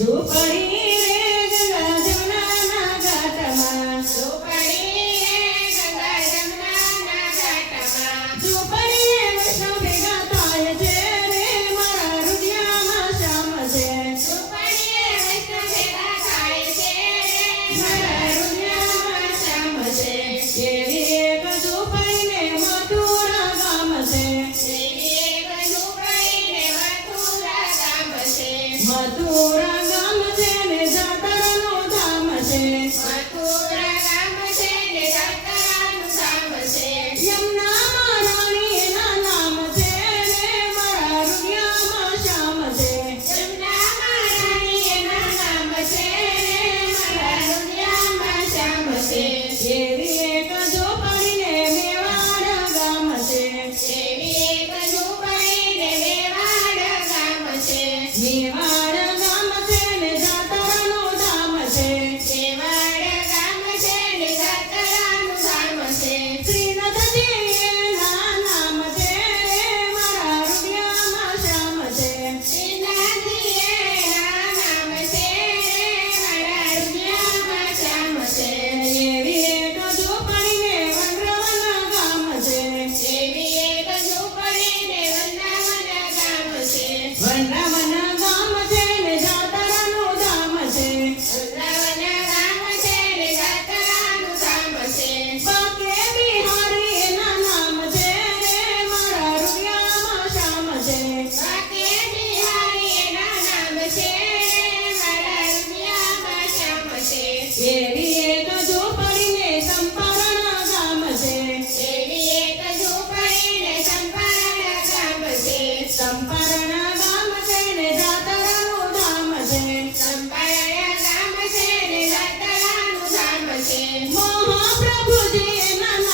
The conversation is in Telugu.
Nobody అంటే మహాప్రభు జనన